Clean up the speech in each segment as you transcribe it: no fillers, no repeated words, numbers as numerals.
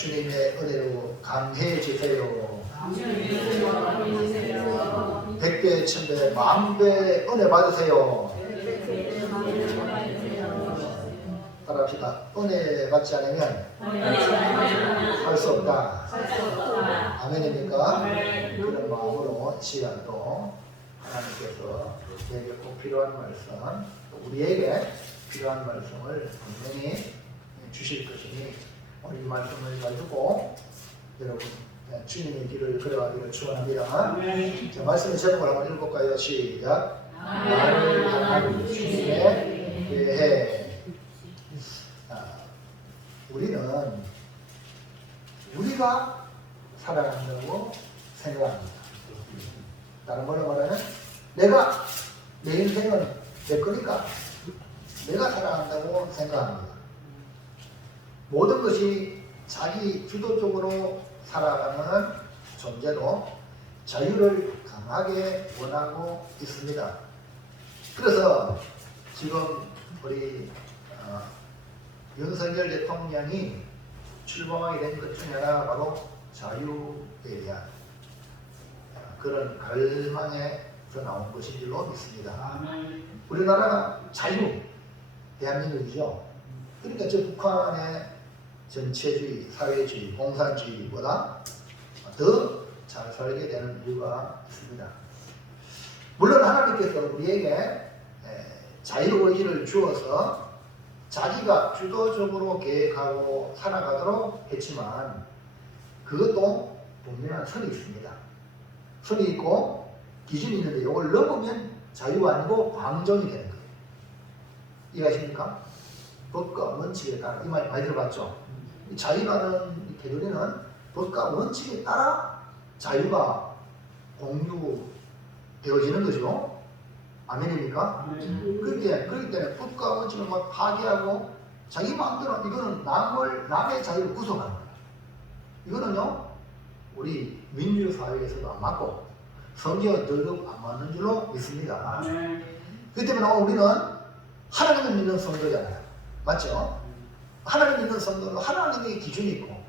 주님의 은혜로 강해지세요. 100배, 1000배, 10,000배 은혜 받으세요. 따라합시다. 은혜 받지 않으면 할 수 없다. 아멘입니까? 그런 마음으로 이 시간도 하나님께서 우리에게 꼭 필요한 말씀, 우리에게 필요한 말씀을 분명히 주실 것이니 우리 말씀을 가지고 여러분 주님의 길을 걸어가기를 축원합니다. 자, 말씀의 제목을 한번 읽어볼까요? 시작. 나를 향한 주님의 계획. 우리는 우리가 살아간다고 생각합니다. 다른 말로 말하면 내 인생은 내 거니까 내가 살아간다고 생각합니다. 모든 것이 자기 주도적으로 살아가는 존재로 자유를 강하게 원하고 있습니다. 그래서 지금 우리 윤석열 대통령이 출범하게 된 것 중에 하나가 바로 자유에 대한 그런 갈망에서 나온 것인 줄로 믿습니다. 우리나라가 자유, 대한민국이죠. 그러니까 저 북한의 전체주의, 사회주의, 공산주의보다 더 잘 살게 되는 이유가 있습니다. 물론 하나님께서 우리에게 자유의지를 주어서 자기가 주도적으로 계획하고 살아가도록 했지만 그것도 분명한 선이 있습니다. 선이 있고 기준이 있는데 이걸 넘으면 자유가 아니고 방종이 되는 거예요. 이해하십니까? 법과 원칙에 따라, 이 말 많이 들어봤죠? 이 자유라는 이 테두리는 법과 원칙에 따라 자유가 공유되어지는 거죠. 아멘입니까? 그렇기 때문에 법과 원칙을 막 파괴하고 자기 마음대로 이거는 남의 자유를 구속하는 거예요. 이거는요, 우리 민주사회에서도 안 맞고 성경은 더더욱 안 맞는 줄로 믿습니다. 그렇기 때문에 우리는 하나님을 믿는 성도잖아요. 맞죠? 하나님 믿는 성도는 하나님의 기준이 있고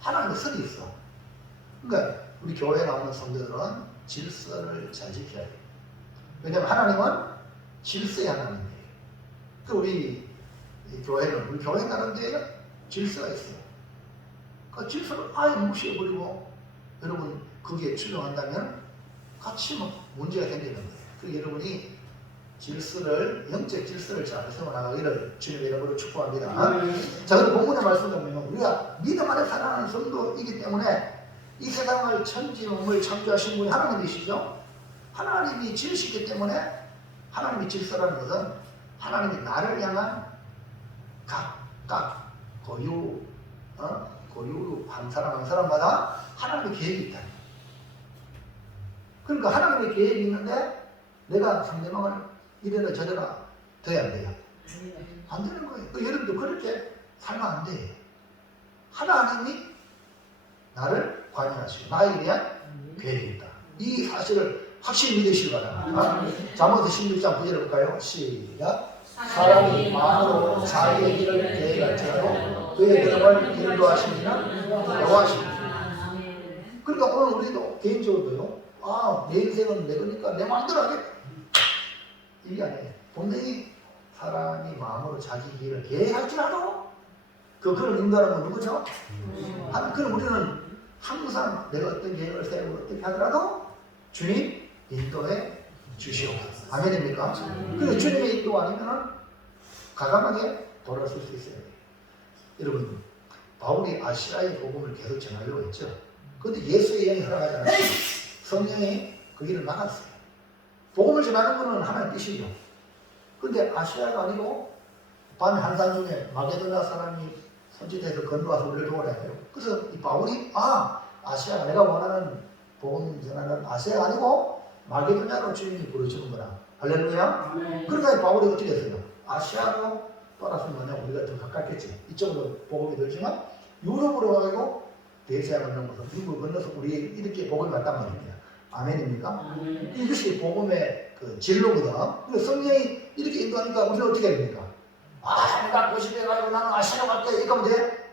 하나님의 선이 있어. 그러니까 우리 교회에 나오는 성도들은 질서를 잘 지켜야 돼요. 왜냐하면 하나님은 질서의 하나님이에요. 우리 교회 나름대로 질서가 있어요. 그 질서를 아예 무시해버리고 여러분 거기에 출렁한다면 같이 막 문제가 생기는 거예요. 그래서 여러분이 영적 질서를 잘 세워나가기를 주님의 이름으로 축복합니다. 자, 그럼 본문의 말씀을 보면 우리가 믿음 안에 살아가는 성도이기 때문에 이 세상을 천지만물 창조하신 분이 하나님이시죠. 하나님이 지으시기 때문에 하나님의 질서라는 것은 하나님이 나를 향한 각각 고유 한 사람마다 하나님의 계획이 있다. 그러니까 하나님의 계획이 있는데 내가 상대방을 이래라 저래라 돼야 안 돼요? 안 되는 거예요. 여러분도 그렇게 살면 안 돼요. 하나님이 나를 관여하시고 나에 대한 계획이 있다. 이 사실을 확실히 믿으시기 바랍니다. 잠언 16장 9절 볼까요? 시작. 사람이 마음으로 자기의 길을 계획할지라도 그의 걸음을 인도하시니는 여호와시니라. 그러니까 오늘 우리도 개인적으로도요. 내 인생은 내 거니까 내 마음대로 하게. 이게 아니에요. 분명히 사람이 마음으로 자기 길을 계획할지라도 그걸 인도하는 건 누구죠? 그럼 우리는 항상 내가 어떤 계획을 세우고 어떻게 하더라도 주님 인도해 주시오. 아멘입니까? 그리고 주님의 인도 아니면은 과감하게 돌아설 수 있어요. 여러분, 바울이 아시아의 복음을 계속 전하려고 했죠. 그런데 예수의 영이 허락하잖아요. 성령이 그 길을 막았어요. 복음을 전하는 것은 하나님 뜻이죠. 그런데 아시아가 아니고 밤에 한산 중에 마게도나 사람이 손짓해서 건너와서 우리를 도우라 해요. 그래서 이 바울이 아시아가 내가 원하는 복음 전하는 아시아가 아니고 마게도냐로 주님이 부르시는구나. 할렐루야. 그러니까 바울이 어떻게 했어요? 아시아로 돌았으면 우리가 더 가깝겠지. 이쪽으로 복음이 들지만 유럽으로 가고 대서양 건너서 미국을 건너서 우리 이렇게 복음이 왔단 말입니다. 아멘입니까? 이것이 복음의 그 진로거든. 그래서 성령이 이렇게 인도하니까 우리는 어떻게 됩니까? 내가 90에 가지고 나는 아시아로 갈게. 이거 하면 돼?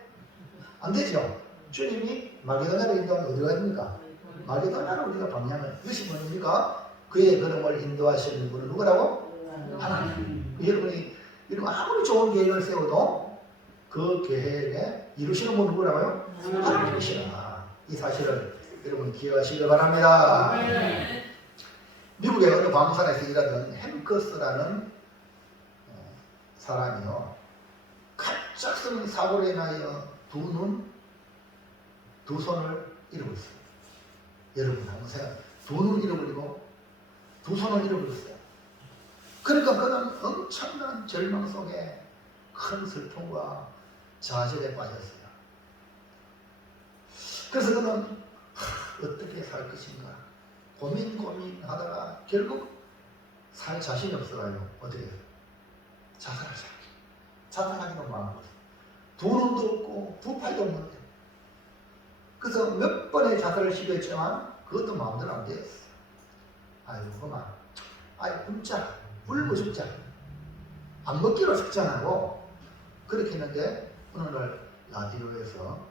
안 되죠? 주님이 마게도냐로 인도하면 어디가 됩니까? 마게도냐로 우리가 방향을. 이것이 뭡니까? 그의 걸음을 인도하시는 분은 누구라고? 하나님. 여러분이 아무리 좋은 계획을 세워도 그 계획에 이루시는 분은 누구라고요? 하나님이시라. 이 사실을 여러분 기억하시길 바랍니다. 미국의 어느 광산에서 일하던 햄커스라는 사람이요, 갑작스러운 사고로 인하여 두 눈, 두 손을 잃어버렸어요. 여러분 한번 생각해. 두 눈을 잃어버리고 두 손을 잃어버렸어요. 그러니까 그는 엄청난 절망 속에 큰 슬픔과 좌절에 빠졌어요. 그래서 그는 어떻게 살 것인가 고민하다가 결국 살 자신이 없어가지고 어떻게 해요? 자살하기로 마음먹었어요. 두 눈도 없고 두 팔도 없는데. 그래서 몇 번의 자살을 시도했지만 그것도 마음대로 안 되었어요. 아이고 그만, 아이고 굶자, 굶어 죽자, 안 먹기로 작정하고 그렇게 했는데 어느 날 라디오에서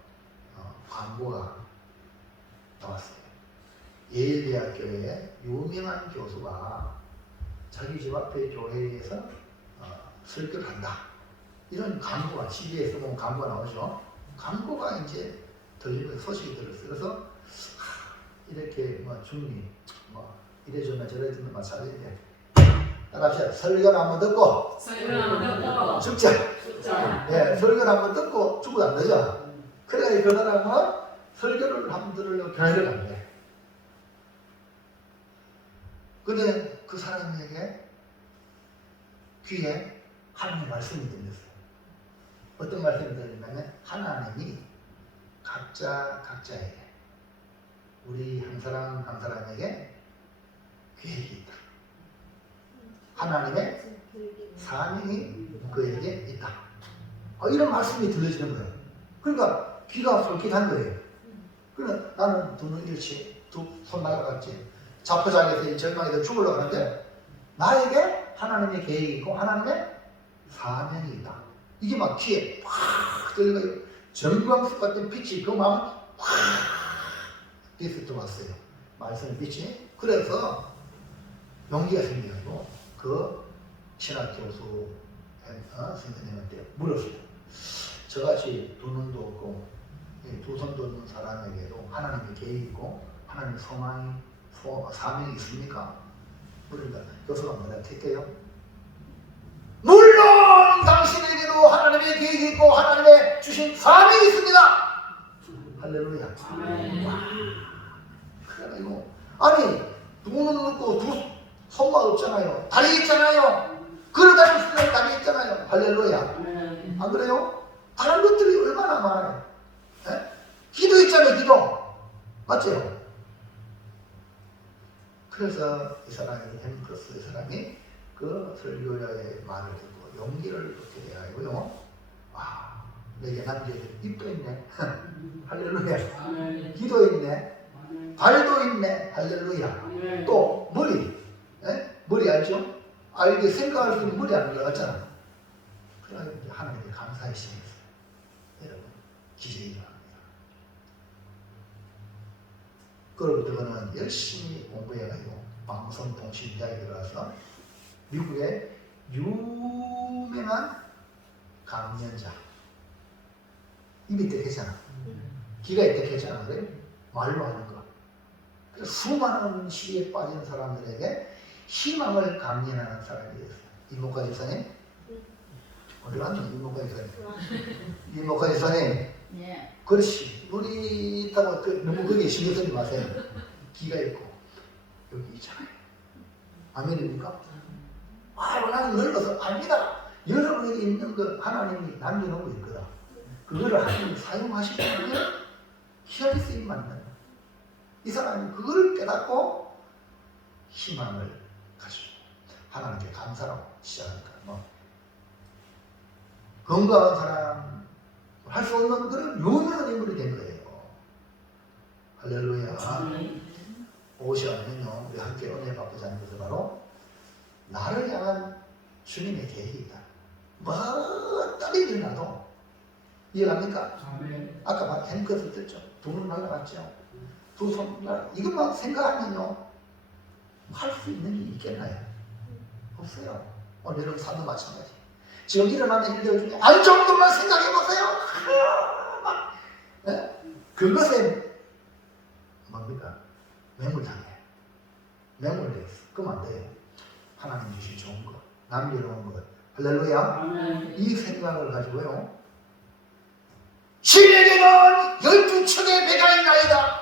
광고가 나왔어요. 예일대학교의 유명한 교수가 자기 집 앞에 교회에서 설교를 한다. 이런 광고가 TV에서 보면 광고가 나오죠. 광고가 이제 들리면서 소식이 들었어요. 그래서 이렇게 중립 이래주면 저래주면 마찬가지인데 따라합시다. 설교를 한번 듣고 죽자. 네, 설교를 한번 듣고 죽어도 안 되죠. 그래야 그 사람은 설교를 한번 들으려고 교회를 간대. 근데 그 사람에게 귀에 하나님의 말씀이 들렸어요. 어떤 말씀이 들리냐면 하나님이 각자에게 우리 한 사람 한 사람에게 계획이 있다. 하나님의 사명이 그에게 있다. 이런 말씀이 들려지는 거예요. 그러니까 귀가 솔깃한 거예요. 그러니까 나는 두 눈 잃지, 두 손 나가갔지, 자포자기에서 절망에서 죽으려고 하는데 나에게 하나님의 계획이 있고 하나님의 사명이 있다. 이게 막 귀에 확 들려요. 전광석 같은 빛이 그 마음을 확 빛이 들어왔어요. 말씀의 빛이. 그래서 용기가 생겨가지고 그 신학교수 선생님한테 물었어요. 저같이 두 눈도 없고 두 손도 없는 사람에게도 하나님의 계획이 있고 하나님의 사명이 있습니까? 그러니까 교수가 뭐라 했대요? 물론 당신에게도 하나님의 계획이 있고 하나님의 주신 사명이 있습니다. 할렐루야. 그래가지고 아니 두 눈 없고 두 손만 없잖아요. 다리 있잖아요. 걸어다닐 수 있는 다리 있잖아요. 할렐루야. 안 그래요? 다른 것들이 얼마나 많아요. 에? 기도 있잖아요. 기도. 맞죠? 그래서 이 사람이 햄커스 이 사람이 그 설교자의 말을 듣고 용기를 얻게 돼가지고요. 내게 남겨진 입도 있네. 할렐루야. 기도 있네. 발도 있네. 할렐루야. 또 머리. 머리 알죠? 이게 생각할 수 있는 머리 안 올라갔잖아. 그래가지고 하나님께 감사의 심이 있어요. 여러분 기적이 일어납니다. 그로부터 그는 열심히 공부해가지고 방송통신대학에 들어가서 미국의 유명한 강연자. 입이 떼개잖아. 귀가 떼개잖아. 그래? 말로 하는 거. 그래서 수많은 시기에 빠진 사람들에게 희망을 강연하는 사람이었어요. 이목화 집사님? 어디 갔노? 이목화 집사님? 이목화 집사님? 그렇지. 눈이 있다고 너무 거기에 신경 쓰지 마세요. 귀가 있고 여기 있잖아요. 아멘입니까? 나는 늙어서 아닙니다. 여러분에게 있는 거 하나님이 남겨놓고 있거든. 그거를 하나님이 사용하시면 희한히 쓰임만 있는 거야. 이 사람이 그걸 깨닫고 희망을 가지고 하나님께 감사하고 시작하니까 건강한 사람 할 수 없는 그런 유명한 인물이 된 거예요. 할렐루야. 오시면요 우리 함께 은혜 받고자 하는 것은 바로 나를 향한 주님의 계획이 있다. 뭐 떨이 일어나도 이해갑니까? 아멘. 아까 햄컷을 뜯죠. 두 눈 날라갔죠. 두 손 날라. 이것만 생각하면요 할 수 있는 게 있겠나요? 없어요. 오늘 여러분 삶도 마찬가지. 지금 일어나는 일들 중에 안 좋은 것만 생각해보세요. 네? 그것에 뭡니까? 매몰당해. 매몰돼 있어. 그럼 안 돼요. 하나님 주신 좋은 것, 남겨놓은 것. 할렐루야. 아멘. 이 생각을 가지고요. 신에게는 12척의 배가 있나이다.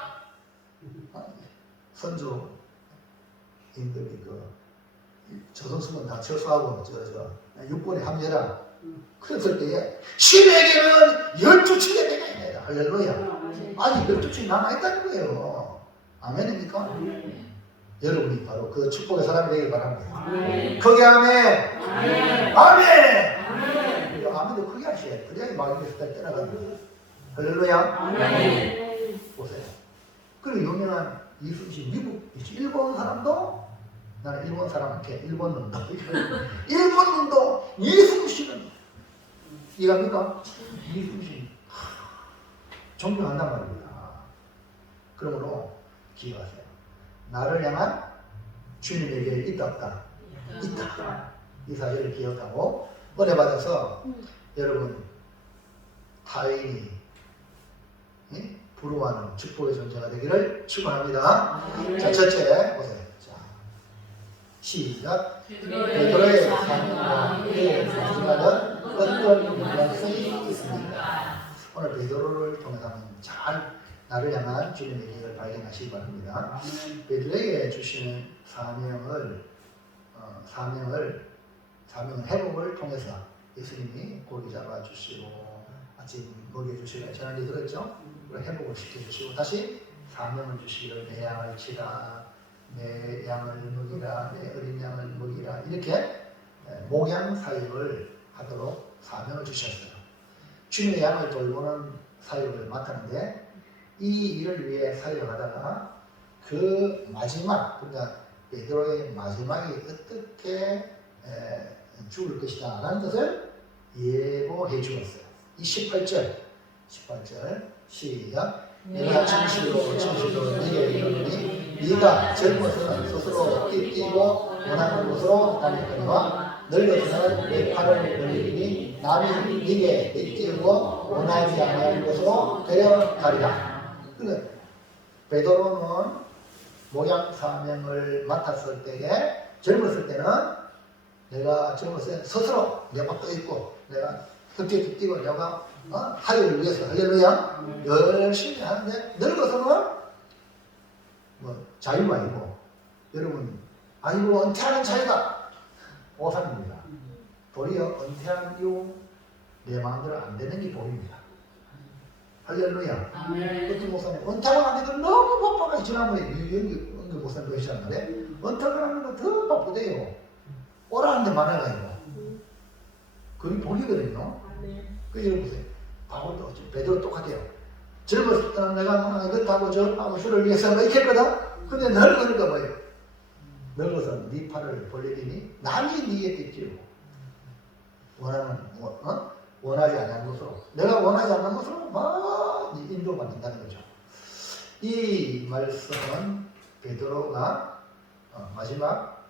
선조인들이 저승수는 다 철수하고 육군에 합류해라. 그랬을 때에 신에게는 12척의 배가 있나이다. 할렐루야. 아니 12척이 남아있다는 거예요. 아멘입니까? 아멘. 여러분이 바로 그 축복의 사람이 되길 바랍니다. 아멘. 크게 아멘. 아멘. 아멘. 아멘. 아멘도 크게 하셔야 돼. 그래야 마귀에서 떠나가는 거예요. 할렐루야. 아멘. 보세요. 그리고 유명한 이순신 미국 일본 사람도 나는 일본 사람한테 일본 놈도 일본 놈도 이순신은 이해합니까? 이순신 존경한단 말입니다. 그러므로 기억하세요. 나를 향한 주님에게 있다 없다? 있다. 이 사실을 기억하고 은혜 받아서 여러분 타인이 부러워하는 축복의 존재가 되기를 축원합니다. 자, 첫째 보세요. 자, 시작. 베드로의 삶과 그의 마지막은 어떤 연관성이 있습니까? 오늘 베드로를 통해서는 잘 나를 향한 주님의 길을 발견하시기 바랍니다. 베드로에게 주시는 사명을 회복을 통해서 예수님이 고기 잡아주시고 아침 먹여주시고 전환이 들었죠? 회복을 시켜주시고 다시 사명을 주시기를 내 양을 치라, 내 양을 먹이라, 내 어린 양을 먹이라 이렇게 목양 사역을 하도록 사명을 주셨어요. 주님의 양을 돌보는 사역을 맡았는데 이 일을 위해 사역을 하다가 그 마지막 그러니까 베드로의 마지막이 어떻게 죽을 것이다 라는 것을 예고해 주었어요. 이 18절 시작. 내가 진실로 네게 이르노니 네가 젊어서는 스스로 뛰고 원하는 곳으로 다닐거니와 늙어서는 내 팔을 벌리니 남이 네게 뛰고 원하지 않는 곳으로 데려가리라. 그러니까 베드로는 목양 사명을 맡았을 때에 젊었을 때는 내가 젊었을 때 스스로 내가 떠 있고 내가 흡지도 뛰고 내가 사역을 위해서 할렐루야 열심히 하는데 늙어서는 뭐 자유가 아니고 여러분 아니고 은퇴하는 자유다 오산입니다. 도리어 은퇴한 이후 내 마음대로 안 되는 게 복입니다. 할렐루야. 어떤 목사님 은퇴하고 나니까 너무 바빠가 지난번에 유영기 목사님 그러시잖아요. 은퇴하고 나니까 더 바쁘대요. 오라는데 많아가지고 그게 복이거든요. 그 여러분 보세요. 바울도 베드로 똑같아요. 젊었을 때는 내가 이것하고 저하고 주를 위해서 이렇게 했거든. 근데 늙으니까 뭐예요? 늙어서 네 팔을 벌리니 남이 네게 띠지고 원하지 않는 것으로 내가 원하지 않는 것으로 막 인도받는다는 거죠. 이 말씀은 베드로가 마지막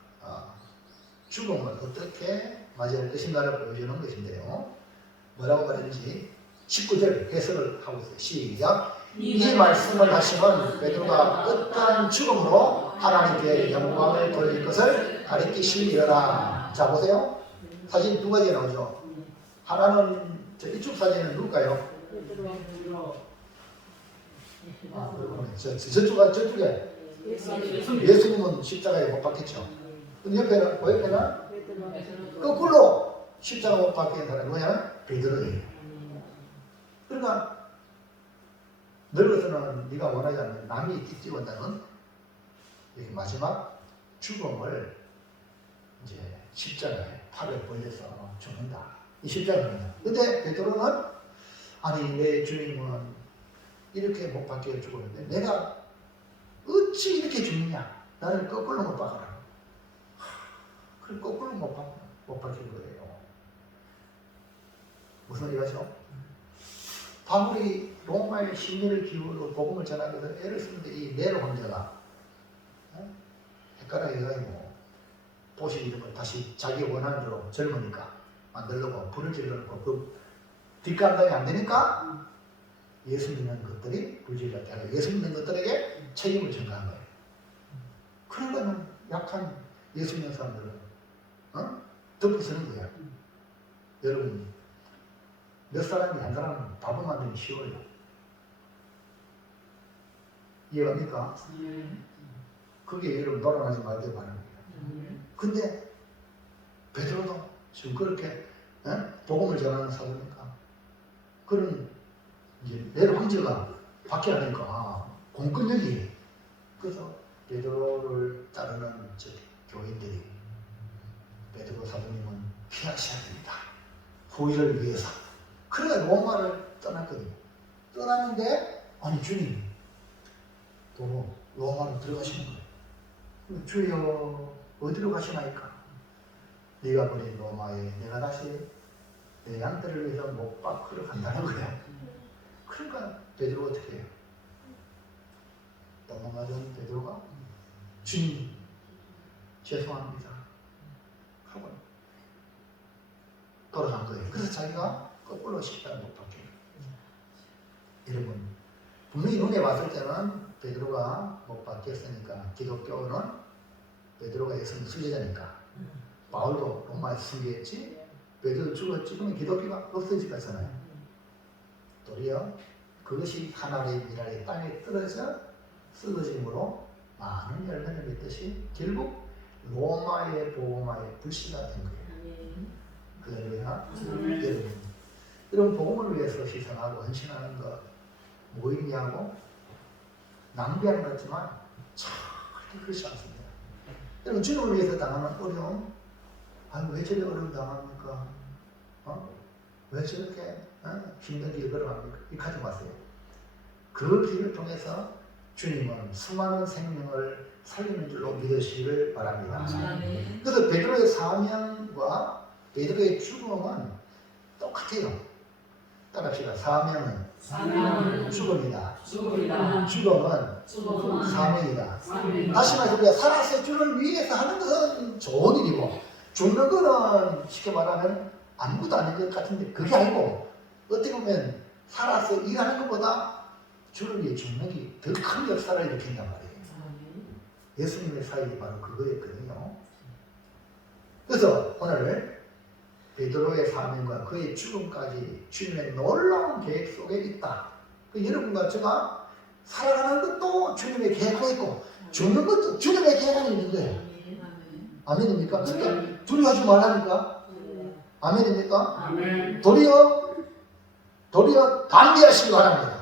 죽음을 어떻게 맞이할 것인가를 보여주는 것인데요. 뭐라고 말했는지 19절 해석을 하고 있어요. 시작. 이 말씀을 하시면 베드로가 어떠한 죽음으로 하나님께 영광을 돌릴 것을 가리키시리라. 자 보세요. 사진 두 가지 나오죠. 하나는 이쪽 사진은 누굴까요? 저쪽에 예수님은 십자가에 못 박혔죠. 근데 옆에는 거꾸로 십자가 못 박힌 사람이 뭐냐? 베드로예요. 그러니까 늙어서는 네가 원하지 않는 남이 띠띠원다는 마지막 죽음을 이제 십자가에 팔을 벌려서 죽는다. 이 십자가입니다. 근데 베드로는 아니 내 주님은 이렇게 못 박혀 죽었는데 내가 어찌 이렇게 죽느냐? 나를 거꾸로 못 박아라. 그걸 거꾸로 못 박힌 거예요. 무슨 일 하죠? 바울이 로마의 심리를 기울여 복음을 전하기 위해서 애를 쓰는데 이 네로 황제가 헷갈하게 해가지고 도시 이름을 다시 자기 원하는 대로 젊으니까 만들려고 불을 질러놓고 그 뒷감당이 안 되니까 예수 믿는 것들이 불질렀다. 예수 믿는 것들에게 책임을 전가한 거예요. 그러니까 약한 예수 믿는 사람들은 덮어쓰는 거야. 여러분 몇 사람이 한 사람 밥을 만들기 쉬워요. 이해갑니까? 그게 여러분 놀아나지 말게 바랍니다. 근데 베드로도 지금 그렇게 복음을 전하는 사도니까 그런 이제 네로 황제가 바뀌어야 하니까 공권력이 그래서 베드로를 따르는 교인들이 베드로 사도님은 피하셔야 됩니다. 후일을 위해서. 그러니까 로마를 떠났거든요. 떠났는데 아니 주님 또 로마로 들어가시는 거예요. 주여 어디로 가시나이까? 네가 보낸 로마에 내가 다시 내 양떼를 위해서 못 박으러 간다는 거예요. 그러니까 베드로가 어떻게 해요? 넘어가던 베드로가 주님 죄송합니다 하고 돌아간 거예요. 그래서 자기가 거꾸로 십자가를 못 박혀요. 여러분 분명히 눈에 봤을 때는 베드로가 못 박혔으니까 기독교는 베드로가 예수님 수제자니까 바울도 로마에서 승리했지 베드로 죽었지 그러면 기독교가 없어질 거잖아요. 도리어 그것이 하나님의 미랄이 땅에 떨어져 썩어짐으로 많은 열매를 맺듯이 결국 로마의 복음화의 불씨가 된 거예요. 할렐루야. 여러분 복음을 위해서 희생하고 헌신하는 것 뭐 있냐고 낭비하는 것 같지만 절대 그렇지 않습니다. 여러분 주님을 위해서 당하는 어려움 아니 왜 저리 어려움 당합니까? 왜 저렇게 힘든 길을 걸어갑니까? 이렇게 하지 마세요. 그 길을 통해서 주님은 수많은 생명을 살리는 줄로 믿으시기를 바랍니다. 그래서 베드로의 사명과 베드로의 죽음은 똑같아요. 따라합시다. 사명은 죽음이다. 죽음은 사명이다. 다시 말해서 우리가 살아서 주를 위해서 하는 것은 좋은 일이고 죽는 거는 쉽게 말하면 아무것도 아닌 것 같은데 그게 아니고 어떻게 보면 살아서 일하는 것보다 주를 위해 죽는 게 더 큰 역사를 일으킨단 말이에요. 예수님의 사역이 바로 그거였거든요. 그래서 오늘 베드로의 사명과 그의 죽음까지 주님의 놀라운 계획 속에 있다. 여러분과 제가 살아가는 것도 주님의 계획 안에 있고 죽는 것도 주님의 계획 안에 있는 거예요. 아멘입니까? 그러니까 두려워하지 말라니까. 아멘입니까? 도리어 담대하시기 바랍니다.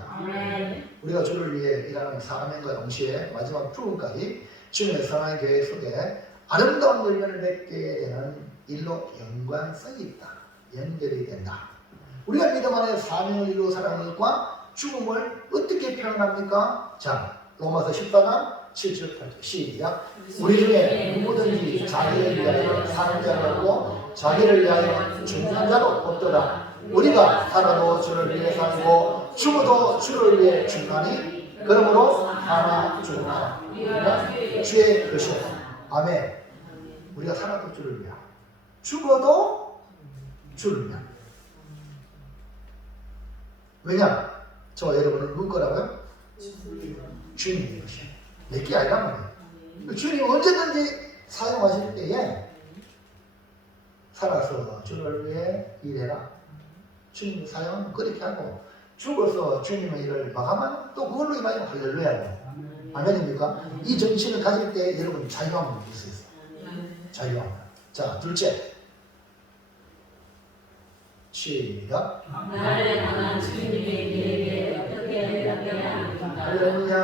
우리가 주를 위해 일하는 사명과 동시에 마지막 죽음까지 주님의 선한 계획 속에 아름다운 열매를 맺게 되는 일로 연관성이 있다. 연결이 된다. 우리가 믿음 안에 사명을 이루어 살아가는 것과 죽음을 어떻게 표현합니까? 자, 로마서 14장 7절 8절 시작. 우리 중에 누구든지 자기를 위하여 사는 자가 없고 자기를 위하여 죽는 자도 없도다. 우리가 살아도 주를 위해 살고 죽어도 주를 위해 죽나니 그러므로 하나 죽으나 우리가 주의 것이다. 아멘. 우리가 살아도 주를 위하여 죽어도 주를 위하여. 왜냐? 저와 여러분은 누구 거라고요? 주님의 것이에요. 내게 아니란 말이에요. 주님 언제든지 사용하실 때에 살아서 주를 위해 일해라. 주님 사용은 그렇게 하고 죽어서 주님의 일을 마감하면 또 그걸로 인하여 할렐루야고. 아멘입니까? 이 정신을 가질 때 여러분 자유함을 누릴 수 있어요. 자유함. 자, 둘째. 시작. 나를 향한 주님의 계획에 어떻게 답변합니까? 할렐루야.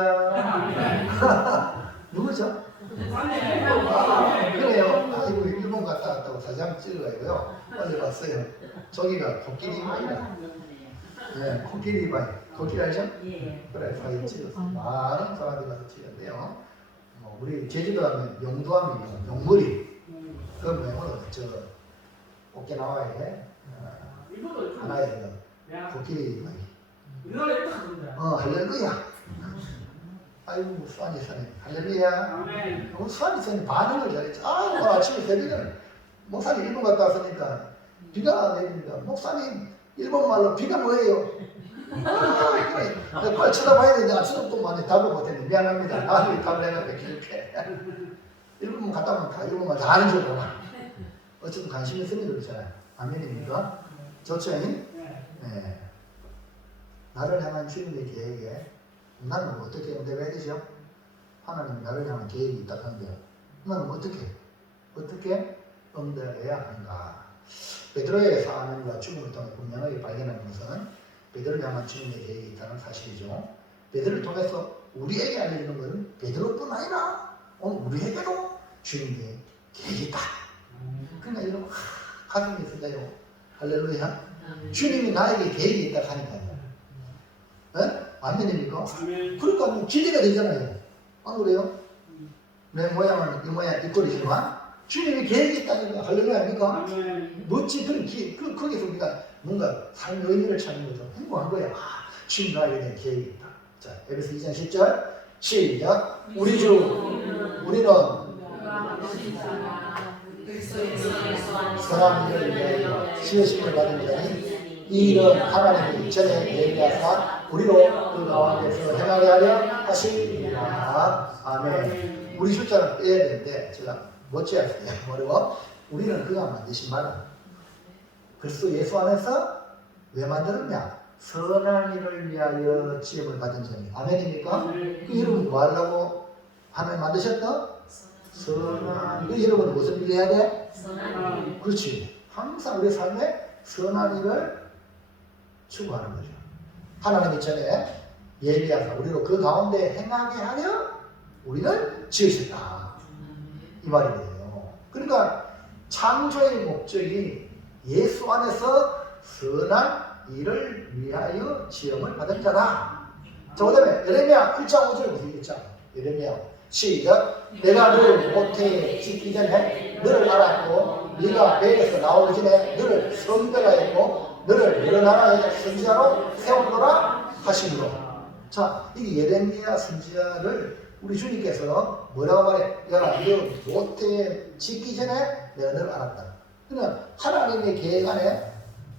누구죠? 그래요. 아이고 일본 갔다 왔다고 사진 찍어가지고요. 어제 봤어요. 저기가 코끼리 이마이다. 네, 코끼리 이마이. 코끼리 알죠? 그래 사진 찍었어요. 많은 사람들이 가서 찍었는데요. 우리 제주도 하면 용두하면 용머리. 그 뭐냐면 저 오키나와에 하나의 코끼리 이마이. 할렐루야. 아이고 수환이 사네. 할렐루야. 우리 수환이 사님 반응을 잘했죠. 오늘 아침에 새벽에 목사님 일본 갔다 왔으니까 비가 내립니다. 목사님 일본 말로 비가 뭐예요? 그래. 빨리 쳐다봐야 되는데 아침에 또 많이 답을 못했네. 미안합니다. 나중에 답을 해놨다 기록해. 일본 갔다 오면 다 일본말 다 아는 줄 알아. 어쨌든 관심 있으면 그렇잖아요. 아멘입니까? 좋죠? 네. 나를 향한 주님의 계획에 나는 어떻게 응답해야 되죠? 하나님이 나를 향한 계획이 있다 하는데 나는 어떻게 응답해야 하는가? 베드로의 사명과 죽음을 통해 분명하게 발견하는 것은 베드로를 향한 주님의 계획이 있다는 사실이죠. 베드로를 통해서 우리에게 알려주는 것은 베드로뿐 아니라 오늘 우리에게도 주님의 계획이 있다. 그러니까 여러분 가슴이 쓰다요. 할렐루야. 주님이 나에게 계획이 있다 하니까요. 네? 아멘입니까? 그러니까 뭐 기대가 되잖아요. 안 그래요? 내 모양은 이 모양 뒷골이지만 주님이 계획이 있다니까 할렐루야입니까? 멋진 그런 거기서 우리가 뭔가 삶의 의미를 찾는 거죠. 행복한 거야. 주님 나에게 대한 계획이 있다. 자, 에베소 2장 10절 시작. 우리 주 우리는 선한 일을 위하여 지으심을 받은 자니 이 일은 하나님이 전에 예비하사 우리로 그 가운데서 행하게 하려 하시니라. 아멘. 우리 숫자를 빼야 되는데 제가 멋져야 돼요. 어려워. 우리는 그가 만드신 바라. 그리스도 예수 안에서 왜 만들었냐? 선한 일을 위하여 지음을 받은 자니. 아멘입니까? 그 여러분 뭐 하려고 하나님 만드셨다? 선한. 그 여러분은 무슨 일을 해야 돼? 그렇지. 항상 우리 삶에 선한 일을 추구하는 거죠. 하나님이 전에 예비하사 우리로 그 가운데 행하게 하려 우리를 지으셨다. 이 말이거든요. 그러니까 창조의 목적이 예수 안에서 선한 일을 위하여 지음을 받은 자다. 자, 그 다음에 예레미야 1장 5절 보세요. 1장 예레미야 시작. 내가 너를 모태에 짓기 전에 너를 알았고 네가 배에서 나오기 전에 너를 선별하였고 너를 여러 나라의 선지자로 세웠노라 하시므로. 자, 이 예레미야 선지자를 우리 주님께서 뭐라고 말해? 야, 너 모태에 짓기 전에 내가 너를 알았다. 그러나 하나님의 계획 안에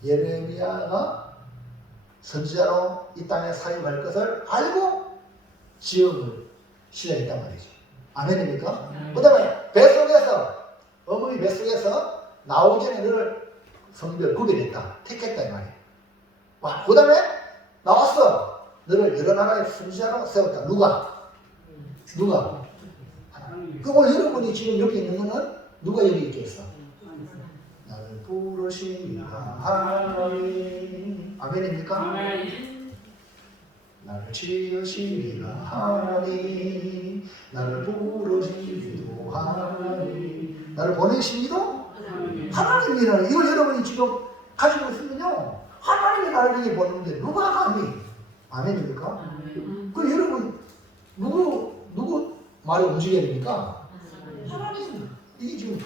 예레미야가 선지자로 이 땅에 사역할 것을 알고 지음을 시작했단 말이죠. 아멘입니까? 그 다음에 뱃속에서 어머니 뱃속에서 나오기 전에 너를 성별 구별했다. 택했다 이 말이에요. 와, 그 다음에 나왔어. 너를 여러 나라의 선지자로 세웠다. 누가? 그럼 여러분이 지금 여기 있는 거는 누가 여기 있겠어? 나를 부르신 하나님. 아멘입니까? 나를 지으신 하나님. 나를 부르신 하나님. 나를 보내신 이도 하나님이라는 이걸 여러분이 지금 가지고 있으면요. 하나님이 나를 여기 보내는데 누가 감히? 아멘입니까? 그 여러분 누구 말을 움직여야 됩니까? 하나님. 이게 지금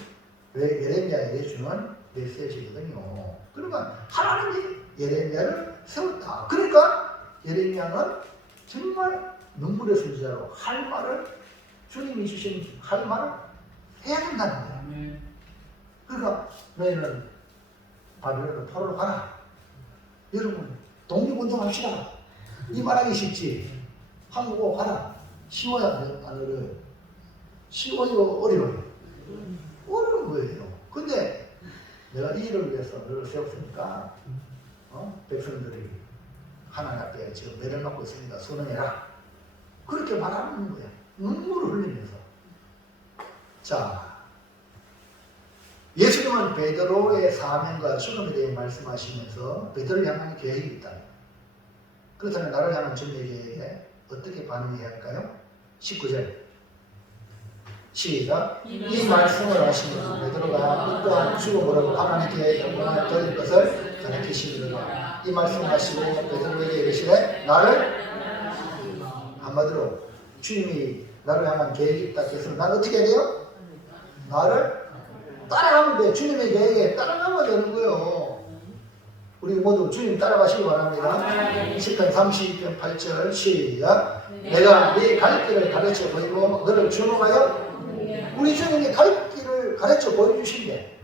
예레미야에게 주는 메시지거든요. 그러니까 하나님이 예레미야를 세웠다. 그러니까 예레미야는 정말 눈물의 선지자로 할 말을 주님이 주신 할 말을 해야 된다는 거예요. 그러니까 너희는 바벨론으로 포로로 가라. 여러분 독립운동합시다. 이 말하기 쉽지. 한국어 가라. 쉬워요? 안 어려워요? 쉬워요? 어려워요? 어려운 거예요. 근데 내가 이 일을 위해서 너를 세웠으니까 백성들이 하나님 앞에 지금 매를 맞고 있으니까 순응해라. 그렇게 말하는 거예요. 눈물을 흘리면서. 자, 예수님은 베드로의 사명과 죽음에 대해 말씀하시면서 베드로를 향한 계획이 있다. 그렇다면 나를 향한 주님의 계획에 어떻게 반응해야 할까요? 19절 시작. 이 말씀을 하시면서 베드로가 이 또한 죽음으로 하나님께 영광을 돌릴 것을 가르치시니라. 이 말씀을 하시고 베드로에게 이르시되 나를, 한마디로 주님이 나를 향한 계획이 있다 해서 나는 어떻게 해야 돼요? 나를 따라가면 돼. 주님의 계획에 따라가면 되는 거예요. 우리 모두 주님 따라가시기 바랍니다. 시편 32편 8절 시작. 내가 네 갈 길을 가르쳐 보이고 너를 주목하여. 우리 주님이 갈 길을 가르쳐 보여주신대.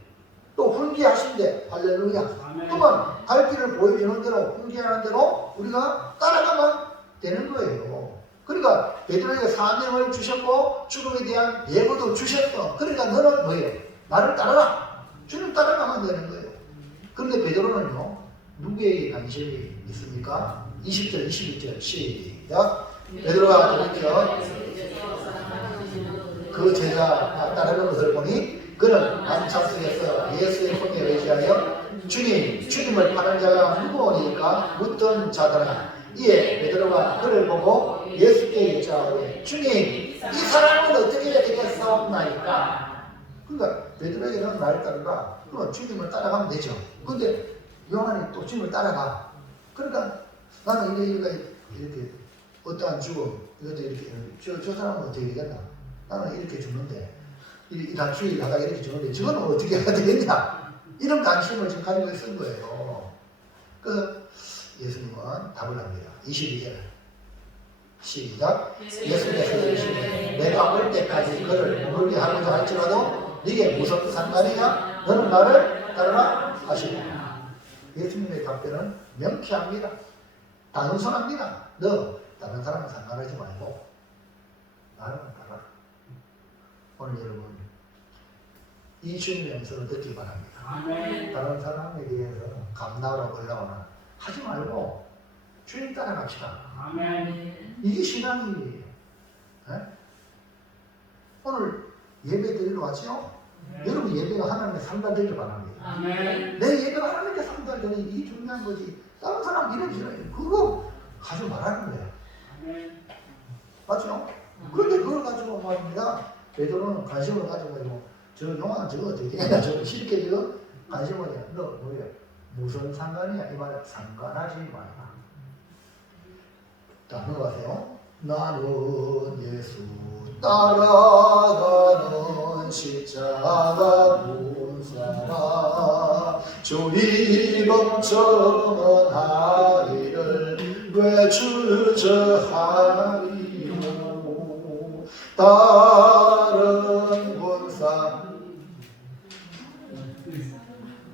또 훈계하신대. 할렐루야. 그러면 갈 길을 보여주는 대로 훈계하는 대로 우리가 따라가면 되는 거예요. 그러니까 베드로에게 사명을 주셨고 죽음에 대한 예고도 주셨어. 그러니까 너는 뭐예요? 나를 따라라. 주님 따라가면 되는 거예요. 그런데 베드로는요, 누구에게 관심이 있습니까? 20절 21절 시작. 베드로가 돌이켜 그 제자 따르는 것을 보니 그는 만차 속에서 예수의 손에 의지하여 주님을 파는 자가 누구오니까 묻던 자더라. 이에 베드로가 그를 보고 예수께 여짜오되 주님 이 사람은 어떻게 되겠사옵나이까. 그러니까 베드로에게는 나를 따르라. 그럼 주님을 따라가면 되죠. 근데 요한이 또 주님을 따라가. 그러니까 나는 이렇게 어떠한 죽음 이것도 이렇게 저 사람은 어떻게 되겠나. 나는 이렇게 죽는데 이런 주의를 하다가 이렇게 죽는데 저거는 어떻게 해야 되겠냐. 이런 관심을 지금 가지고 있는 거예요. 그래서 예수님은 답을 합니다. 22절 시작. 예수님께서 이르시되 내가 올 때까지 그를 머물게 하고자 할지라도 네게 무슨 상관이냐. 너는 나를 따르라 하시니라. 예수님의 답변은 명쾌합니다. 단순합니다. 너 다른 사람은 상관하지 말고 나를 따라. 오늘 여러분 이 주님의 음성을 듣기 바랍니다. 다른 사람에 대해서 감나라 올라오나 하지 말고 주님 따라갑시다. 이게 신앙이에요. 오늘 예배 드리러 왔죠? 여러분 예배가 하나님의 상달되길 바랍니다. 내 예배가 하나님의 상달되는 이게 중요한 거지. 다른 사람 이런 싫어요. 그거 하지 말라는 거예요. 맞죠? 그런데 그걸 가지고 말입니다. 베드로는 관심을 가지고 저 용한 저거 어떻게 되냐. 저거 쉽게 저거 관심을 해. 너 뭐야? 무슨 상관이야? 이 말에 상관하지 말라. 자, 넘어가세요. 나는 예수 따라가는 십자가 본사라 주의 검정은 하리를 왜 주저하리요.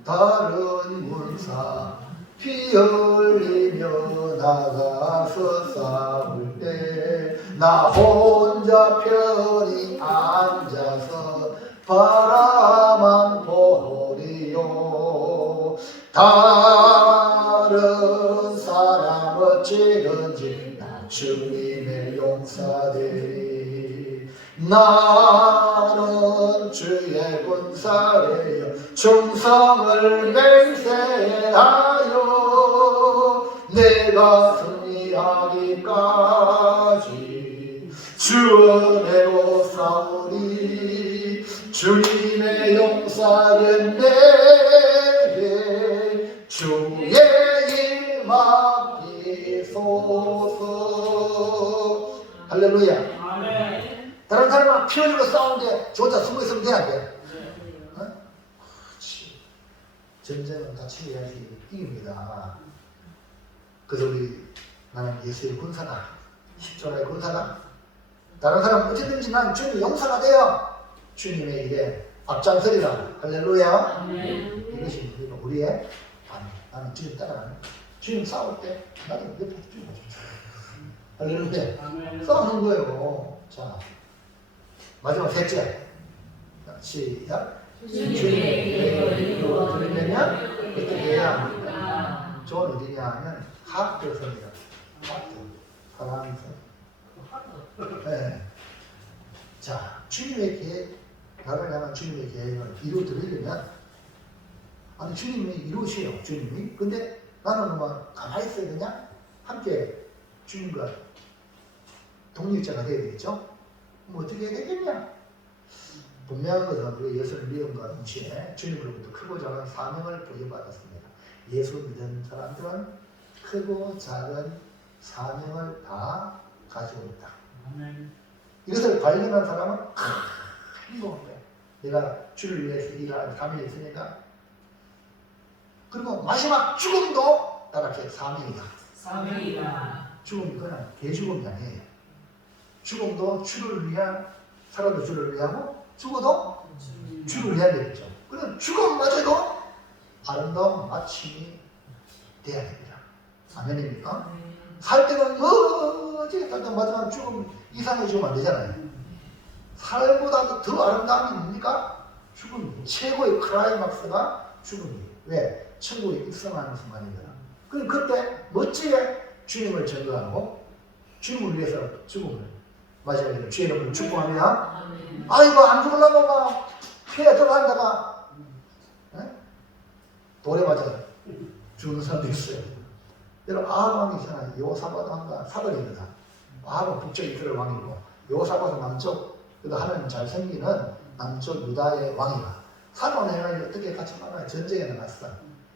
다른 군사 피 흘리며 나가서 싸울 때 나 혼자 편히 앉아서 바라만 보리요. 다른 사람 어찌든지 나 주님의 용사되리. 나는 주의 군사되어 충성을 맹세하여 내가 승리하기까지 주 은혜로 싸우리. 주님의 용사된 내게 주의 일 맡기소서. 할렐루야. 다른 사람은 피 흘리고 싸우는데 저 혼자 숨어 있으면 돼야 돼. 전쟁은 같이 해야지 이깁니다. 그래서 나는 예수의 군사다. 십자가의 군사다. 다른 사람은 어쨌든지 난 주님의 용사가 되어 주님의 일에 앞장서리라. 할렐루야. 이것이 우리의 나는 주님 따라가는. 주님 싸울 때 나도 옆에 주님 할렐루야. 싸우는 거예요. 자, 마지막 셋째. 시작. 주님의 이름으로 들으려면 어떻게 해야 합니까? 저는 어디냐 하면 하트선이라. 파란선. 네. 자, 주님의 계획, 나를 향한 주님의 계획을 이루어드리려면, 아니, 주님이 이루시요, 주님이. 근데 나는 뭐 가만히 있어야 되냐? 함께 주님과 동력자가 되어야 되겠죠? 뭐 어떻게 해야 되겠냐? 분명한 것은 우리가 예수를 믿음과 동시에 주님으로부터 크고 작은 사명을 부여받았습니다. 예수 믿은 사람들은 크고 작은 사명을 다 가지고 있다. 이것을 발견한 사람은 행복한 거야. 내가 주를 위해서 일할 삶이 있으니까 그리고 마지막 죽음도 따라게 사명이다. 사명이다. 죽음이 그냥 개죽음이 아니에요. 죽음도 주를 위한, 살아도 주를 위하고 죽어도 주를 위해야 되겠죠. 그럼 죽음마저도 아름다운 마침이 돼야 됩니다. 아멘입니까? 살 때는 멋지게 살때 마지막 죽음 이상의 죽으면 안 되잖아요. 살보다도 더 아름다움이 뭡니까? 죽음. 최고의 클라이막스가 죽음이에요. 왜? 천국에 입성하는 순간이거든. 그럼 그때 멋지게 주님을 전거하고 주님을 위해서 죽음을 맞아야 돼요. 주의 이름으로 축복합니다. 아이고 안 죽으려고 막 피해 들어간다가 돌에 맞아 죽는 사람도 있어요. 여러분 아합 왕이잖아요. 여호사밧 왕과 사돈이거든. 아합은 북쪽 이스라엘 왕이고 여호사밧은 남쪽, 그러니까 하나님 잘생기는 남쪽 유다의 왕이가 사돈 해가지고 어떻게 같이 만나요? 전쟁에 나갔어.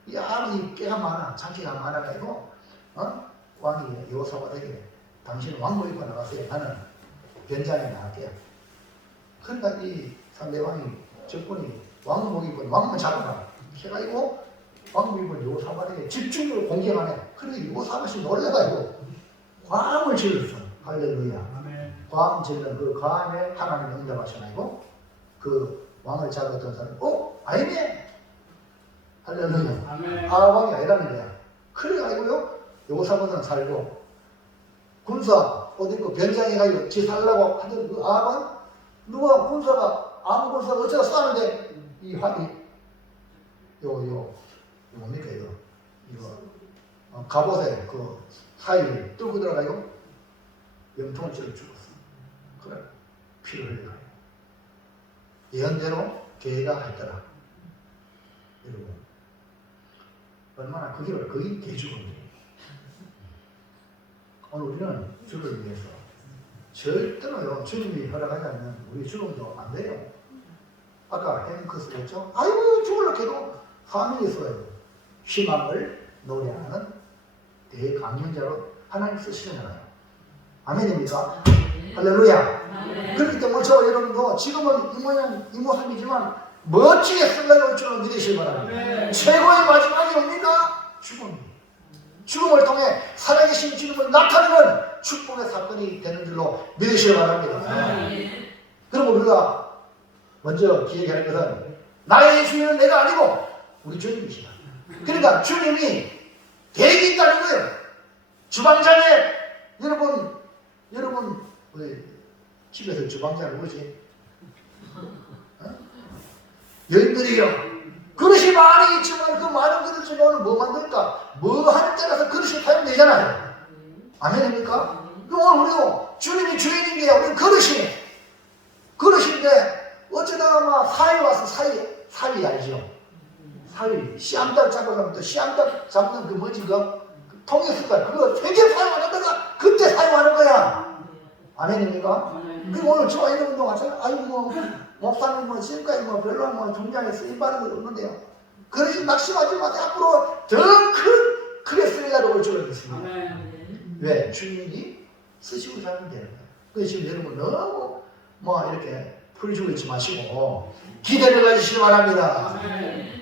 이 아합이 깨가 많아, 장기가 많아가지고 왕이 여호사밧에게 당신은 왕복 입고 나가세요. 나는 변장에 나갈게요. 그러니까 이 상대방이 적군이 왕복 입은 왕만 잡아라 해가지고 왕복 입은 여호사밧에게 집중적으로 공격하네. 그래서 여호사밧이 놀래가지고 광을 질렀어. 할렐루야. 광 질른 그 광에 하나님이 응답하시나이고 그 왕을 잡았던 사람이 아니네. 할렐루야. 아합왕이 아니라는 거야. 그래가지고요 여호사밧은 살고 군사 어디 그 변장해 가지고 지 살라고 하던 그 아합은 누가 군사가 아무 군사가 어쩌다 싸는데 이 환이 뭡니까 이거 갑옷에 그 사이를 뚫고 들어가요. 염통을 찔러 죽었어. 그래 피를 흘려가요. 예언대로 개가 했더라. 여러분 얼마나 그게 개죽음이에요. 오늘 우리는 주를 위해서 절대로요 주님이 허락하지 않는 우리 죽음도 안 돼요. 아까 햄크스 했죠. 아이고 죽으려고 해도 사명이 있어요. 희망을 노래하는 대강령자로 하나님 쓰시잖아요. 아멘입니까? 할렐루야. 그렇기 때문에 저 여러분도 지금은 이 모양 이 모습이지만 멋지게 승리할 줄을 믿으시기 바랍니다. 최고의 마지막이 뭡니까? 죽음입니다. 죽음을 통해 살아계신 주님을 나타내는 축복의 사건이 되는 줄로 믿으시기 바랍니다. 그럼 우리가 먼저 기억해야 할 것은 나의 주인은 내가 아니고 우리 주님이시다. 그러니까 주님이 계획이 있다는 거예요. 주방장에 여러분 우리 집에서 주방장을 보지? 여인들이요. 그릇이 많이 있지만 그 많은 그릇 중에 오늘 뭐 만들까? 뭐 하는 때 가서 그릇이 사용 되잖아요. 아멘입니까? 그럼 오늘 우리도 주님이 주인인 게 우리는 그릇인데 어쩌다가 막 사위 와서 사위 알죠? 사위 씨암탉 잡아가면 또 씨암탉 잡는 그 뭐지 그 통에 숟갈 그거 되게 사용하는 거가 그때 사용하는 거야. 아멘입니까? 그리고 오늘 저와 이런 운동 하잖아요. 아이고 목사님 지금까지 별로 종량에 쓰임받은 거 없는데요. 그러지 낙심하지 마세요. 앞으로 더 크게 쓰리라고 올 줄을 믿습니다. 왜? 주님이 쓰시고자 하면 되는 거예요. 그래서 지금 여러분 너무 이렇게 풀어주고 있지 마시고 기대를 가지시기 바랍니다.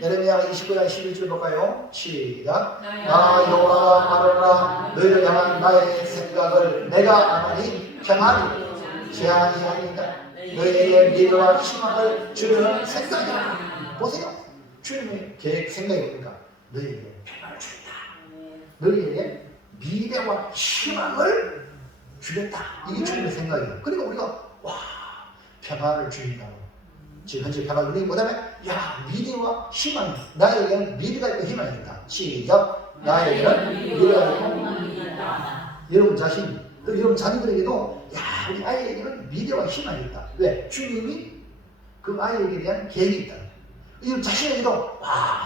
예레미야 29장 11절 볼까요? 시작. 나 여호와가 말하노라 너희를 향한 나의 생각을 내가 아노니 평안이 제한이 아니다. 너희에게 미래와 희망을 주는 생각이라. 보세요. 주님의 계획 생각이 뭡니까? 너희에게 평안을 주겠다. 너희에게 미래와 희망을 주겠다. 이게 주님의 생각이에요. 그러니까 우리가 평안을 주신다고. 지금 현재 평안을 누리기 못하면 미래와 희망. 나에게는 미래가 있고 희망이 있다. 시작. 나에게는 미래가 있고 희망이 있다. 여러분 자신, 여러분 자녀들에게도 우리 아이에게는 미래와 희망이 있다. 왜? 주님이 그 아이에게 대한 계획이 있다. 이 자신에게도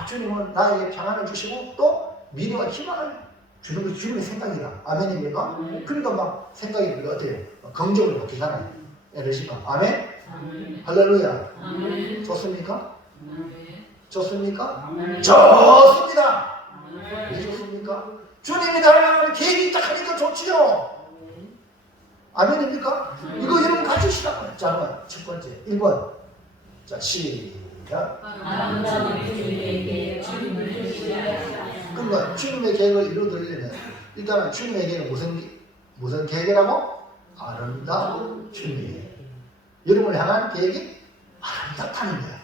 주님은 나에게 평안을 주시고 또 미래와 희망을 주는 것이 주님의 생각이다. 아멘입니까? 그러니까 막 생각이 우리가 어때요? 긍정으로 바뀌잖아요. 에르시가. 아멘? 할렐루야. 좋습니까? 좋습니까? 좋습니다. 왜 좋습니까? 주님이 나를 향한 계획이 딱 하니까 좋지요. 아멘입니까? 이거 여러분 가지시라고요. 자, 첫 번째 1번. 자, 시작. 자, 아름다운 주님의 계획 주님을 신뢰하시라. 그러니까 주님의 계획을 이루어드리려면 일단은 주님의 계획은 무슨 계획이라고? 아름다운 주님의 계획. 여러분을 향한 계획이 아름답다는 거야.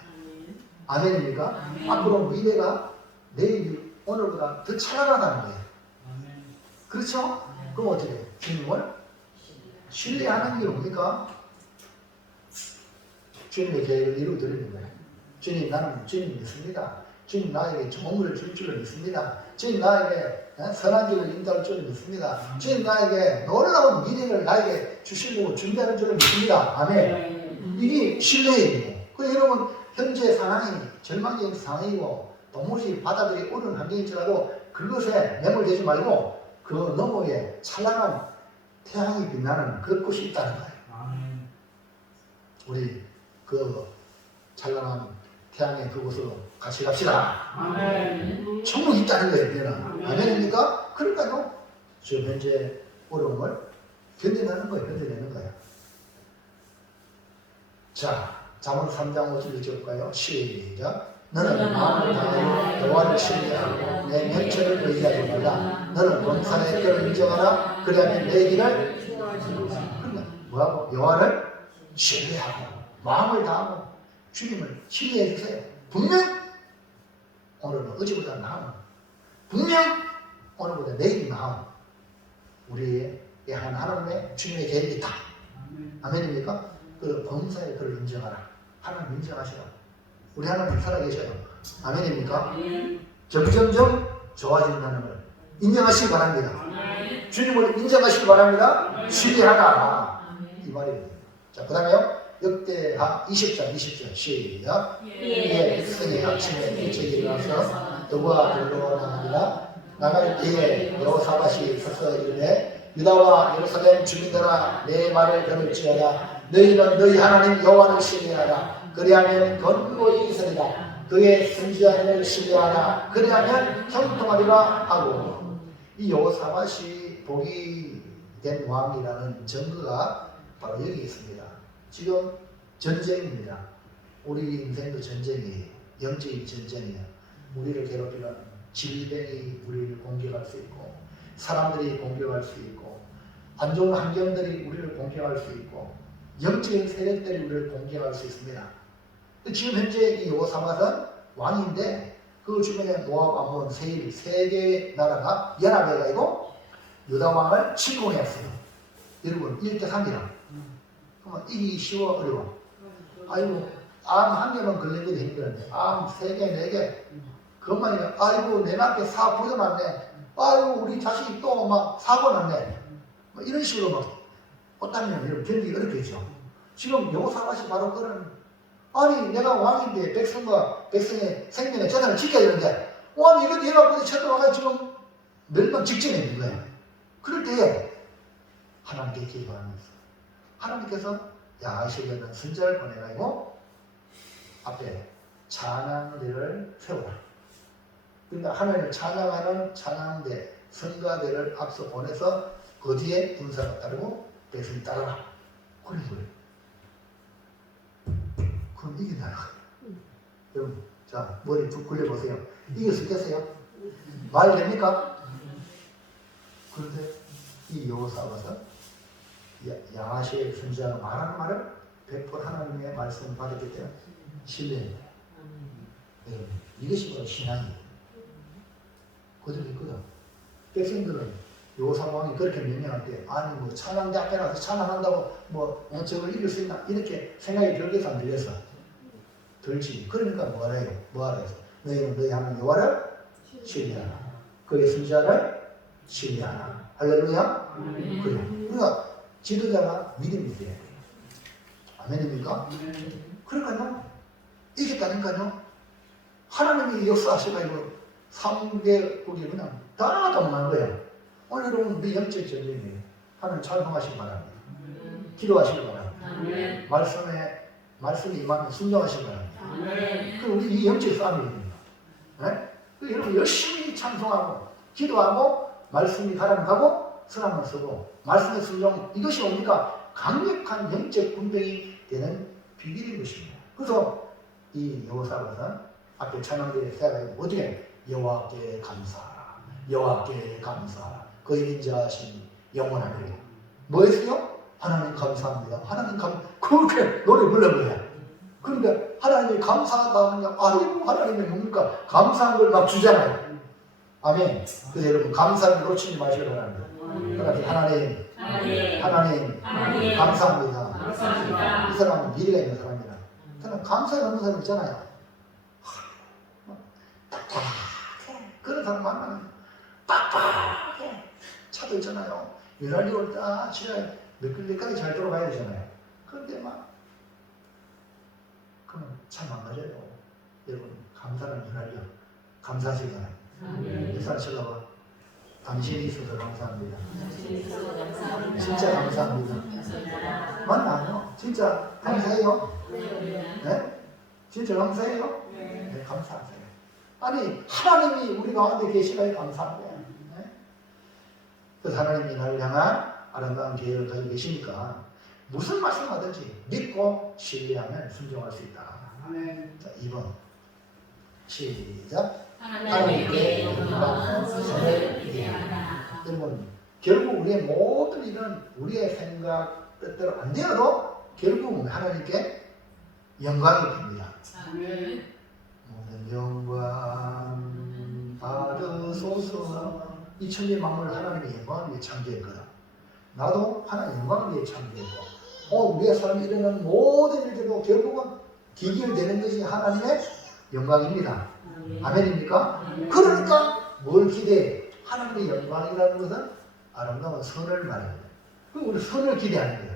아멘입니까? 앞으로 미래가 내일 오늘보다 더 찬란하다는 거예요. 그렇죠? 그럼 어떻게 해요? 주님을 신뢰하는 게 뭡니까? 주님의 계획을 이루어드리는 거예요. 주님, 나는 주님 믿습니다. 주님 나에게 정물을 줄 줄을 믿습니다. 주님 나에게 선한 길을 인도할 줄을 믿습니다. 주님 나에게 놀라운 미래를 나에게 주시려고 준비하는 줄을 믿습니다. 아멘. 이게 신뢰예요. 그래서 여러분 현재 상황이 절망적인 상황이고 도무지 받아들이기 어려운 환경일지라도 그것에 매몰되지 말고 그 너머에 찬란한 태양이 빛나는 그곳이 있다는 거예요. 우리 그 찬란한 태양의 그곳으로 같이 갑시다. 아멘. 천국이 있다는 거예요. 우리는. 아멘입니까? 그러니까요. 지금 현재 어려움을 견뎌내는 거예요. 견뎌내는 거예요. 자, 잠언 3장 5절 읽어볼까요? 시작. 너는 마음을 다하여 여호와를 신뢰하고 내 명철을 의지하지 말라. 너는 범사의 뼈를 인정하라. 그래야만 내 길을 그러니까 뭐하고? 여호와를 신뢰하고 마음을 다하고 주님을 신뢰해 주세요. 분명 오늘은 어제보다 나은 분명 오늘보다 내일이 나은 우리의 향한 하나님의 주님의 계획이 있다. 아멘입니까? 그 범사의 그를 인정하라. 하나님 인정하시라. 우리 하나님 살아계셔요. 아멘입니까? 점점점 좋아진다는 걸 인정하시기 바랍니다. 주님을 인정하시기 바랍니다. 신뢰하라. 이 말이에요. 자, 그 다음에요. 역대하 20장 시작. 이에 백성이 아침에 일찍 일어나서 여호와 들로 나가니라. 나갈 때에 여호사밧이 서서 이르되 유다와 예루살렘 주민들아 내 말을 들을지어다. 너희는 너희 하나님 여호와를 신뢰하라. 그리하면 건고히 있으리라. 그의 선지자를 신뢰하라. 그리하면 형통하리라 하고 이 여호사밧이 복이 된 왕이라는 증거가 바로 여기 있습니다. 지금 전쟁입니다. 우리 인생도 전쟁이에요. 영적인 전쟁이에요. 우리를 괴롭히는 질병이 우리를 공격할 수 있고 사람들이 공격할 수 있고 안 좋은 환경들이 우리를 공격할 수 있고 영적인 세력들이 우리를 공격할 수 있습니다. 지금 현재 이 여호사밧은 왕인데 그 주변에 모압, 암몬, 세일 세 개의 나라가 연합해가지고 유다 왕을 침공했어요. 여러분 1대3이라. 그러면 이기 쉬워 어려워. 아이고 암 한 개만 걸리기도 힘들었네. 암 3개, 4개. 그것만이면 아이고 내 앞에 사 부져놨네. 아이고 우리 자식이 또 막 사고 났네. 뭐 이런 식으로 막 어떠면 여러분 견디기 어렵겠죠. 지금 여호사밧이 바로 그런 아니 내가 왕인데 백성의 생명의 재산을 지켜야 되는데 아니 이렇게 해갖고 쳐들어와가 지금 멸망 직전에 있는 거예요. 그럴 때에 하나님께 기도하면서 하나님께서 야하시려는 선자를 보내가지고 앞에 찬양대를 세우라. 그러니까 하나님을 찬양하는 찬양대, 성가대를 앞서 보내서 그 뒤에 군사가 따르고 백성이 따르라. 그런 거예요. 그럼 이긴다. 여러분, 자 머리 쭉 굴려보세요. 이길 수 있겠어요? 말 됩니까? 그런데 이 여호사밧은 야하시의 선지자가 말하는 말을 100% 하나님의 말씀을 받았기 때문에 신뢰합니다. 여러분, 이것이 바로 신앙이에요. 그대로 있거든. 백성들은 여호사밧 왕이 그렇게 명령할 때 아니 뭐 찬양대 앞에 나서 찬양한다고 뭐 저걸 이길 수 있나 이렇게 생각이 들겠어 안 들겠어? 들지. 그러니까 뭐하라 해서 너희는 너희 하나님 여호와를 신뢰하라. 그의 선지자를 신뢰하라. 할렐루야. 그래. 그러니까 지도자가 믿음이 돼야 돼요. 아멘입니까? 그러니까요. 이겼다니까요. 하나님이 역사하셔가지고 3개국이 그냥 다 도망간 거예요. 오늘 여러분 우리 영적 전쟁이에요. 하나님 찬송하시기 바랍니다. 기도하시기 바랍니다. 말씀에 임하면 순종하시기 바랍니다. 그럼 우리 이 영적 싸움입니다. 네? 여러분 열심히 찬송하고 기도하고 말씀이 가라면 가고 선하면 서고 말씀의 순종 이것이 뭡니까? 강력한 영적 군병이 되는 비밀인 것입니다. 그래서 이 여호사밧은 앞에 찬양대에 세가 있고 어떻게 여호와께 감사하라. 여호와께 감사하라. 그의 인자하신 영원하리라. 뭐 했어요? 하나님 감사합니다. 하나님 그렇게 노래 불러야 돼. 그런데 하나님이 감사하다 하느냐? 아이고 하나님이 뭡니까? 감사한 걸 막 주잖아요. 아멘. 그래서 여러분 감사를 놓치지 마시기 바랍니다. 그러니까 하나님 감사합니다. 이 사람은 미래가 있는 사람이라. 그냥 감사가 없는 사람 있잖아요. 딱딱해. 그런 사람 만나면 딱딱해. 차도 있잖아요. 유난히 올다 진짜 몇 군데까지 잘 돌아가야 되잖아요. 그런데 막 그러면 참 안 맞아요. 여러분 감사는 유난히요. 감사하시잖아요. 일상 쳐다봐. 당신이 있어서 감사합니다. 진짜 감사합니다. 맞나요? 진짜 감사해요? 네? 진짜 감사해요? 네, 감사하세요. 아니 하나님이 우리 가운데 계시다니 감사한 거예요. 네? 그래서 하나님이 나를 향한 아름다운 계획을 가지고 계시니까 무슨 말씀하든지 믿고 신뢰하면 순종할 수 있다. 자, 2번 시작. 하나님께 영광 선을 기대하라. 여러분 결국 우리의 모든 일은 우리의 생각 뜻대로 안 되어도 결국 하나님께 영광이 됩니다. 모든 영광 받으소서. 이 천지 만물을 하나님의 영광을 위해 창조했거든. 나도 하나님의 영광을 위해 창조했고 우리의 삶에 일어나는 모든 일들도 결국은 기결되는 것이 하나님의 영광입니다. 아멘입니까? 그러니까 뭘 기대해? 하나님의 영광이라는 것은 아름다운 선을 말해요. 그럼 우리 선을 기대하는 거예요.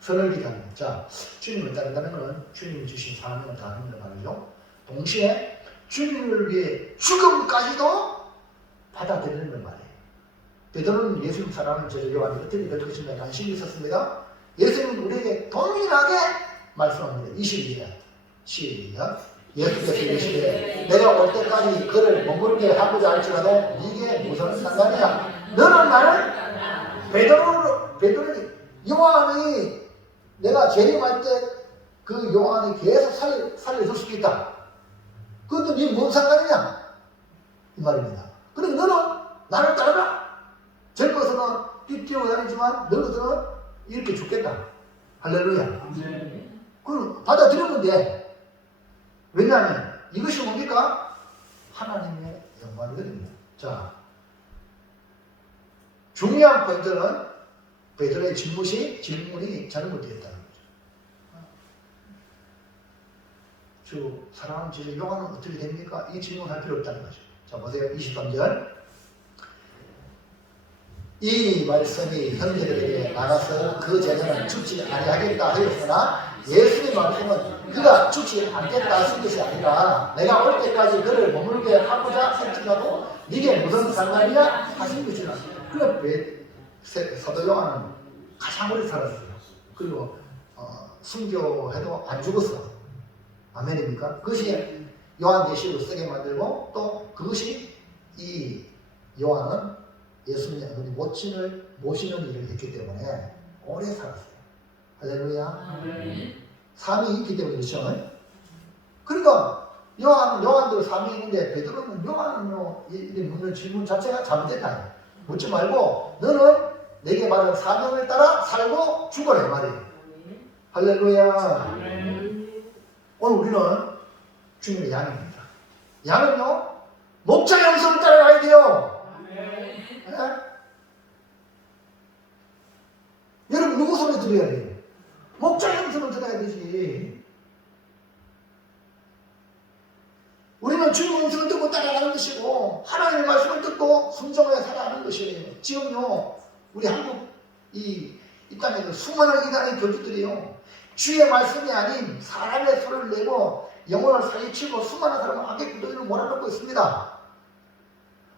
선을 기대하는 거예요. 자, 주님을 따른다는 것은 주님이 주신 사명을 다하는 걸 말이죠. 동시에 주님을 위해 죽음까지도 받아들이는 걸 말해요. 베드로는 예수님 사랑하는 제자 요한이 어떻게 결정했습니까? 관심이 있었습니다. 예수님은 우리에게 동일하게 말씀합니다. 22절 시작. 예수께서 이르시되 내가 올 때까지 그를 머물게 하고자 할지라도 네게 무슨 상관이냐. 너는 나를 베드로는 요한이 내가 재림할 때 그 요한이 계속 살려줄 수도 있다. 그것도 네 무슨 상관이냐 이 말입니다. 그럼 너는 나를 따르라. 젊어서는 뛰어다니지만 늙어서는 이렇게 죽겠다. 할렐루야. 그럼 받아들이면 돼. 왜냐하면 이것이 뭡니까? 하나님의 영광이거든요. 자, 중요한 포인트는 베드로의 질문이 잘못되었다는 거죠. 주 사랑하는 제자 요한은 어떻게 됩니까? 이 질문할 필요 없다는 거죠. 자, 보세요. 23절. 이 말씀이 형제들에게 나가서 그 제자는 죽지 아니하겠다 하였으나 예수의 말씀은 그가 죽지 않겠다 하신 것이 아니라 내가 올 때까지 그를 머물게 하고자 할지라도 네게 무슨 상관이냐 하신 것이라. 그래 사도 요한은 가장 오래 살았어요. 그리고 순교해도 안 죽었어. 아멘입니까? 그것이 요한계시록을 쓰게 만들고 또 그것이 이 요한은 예수님의 어머니 모시는 일을 했기 때문에 오래 살았어요. 할렐루야. 삶이 있기 때문에 그렇죠. 그러니까 요한도 삶이 있는데 베드로는 요한은요 이 묻는 질문 자체가 잘못됐다. 묻지 말고 너는 내게 받은 사명을 따라 살고 죽어라 이 말이에요. 할렐루야. 오늘 우리는 주님의 양입니다. 양은요 목자의 음성을 따라가야 돼요. 네? 여러분 누구 소리 들어야 돼요? 목자의 음성을 들어야 되지. 우리는 주님의 음성을 듣고 따라가는 것이고 하나님의 말씀을 듣고 순종하여 살아가는 것이에요. 지금요 우리 한국 이 땅에도 수많은 이단의 교주들이요 주의 말씀이 아닌 사람의 소리를 내고 영혼을 사기치고 수많은 사람은 악의 기도를 몰아넣고 있습니다.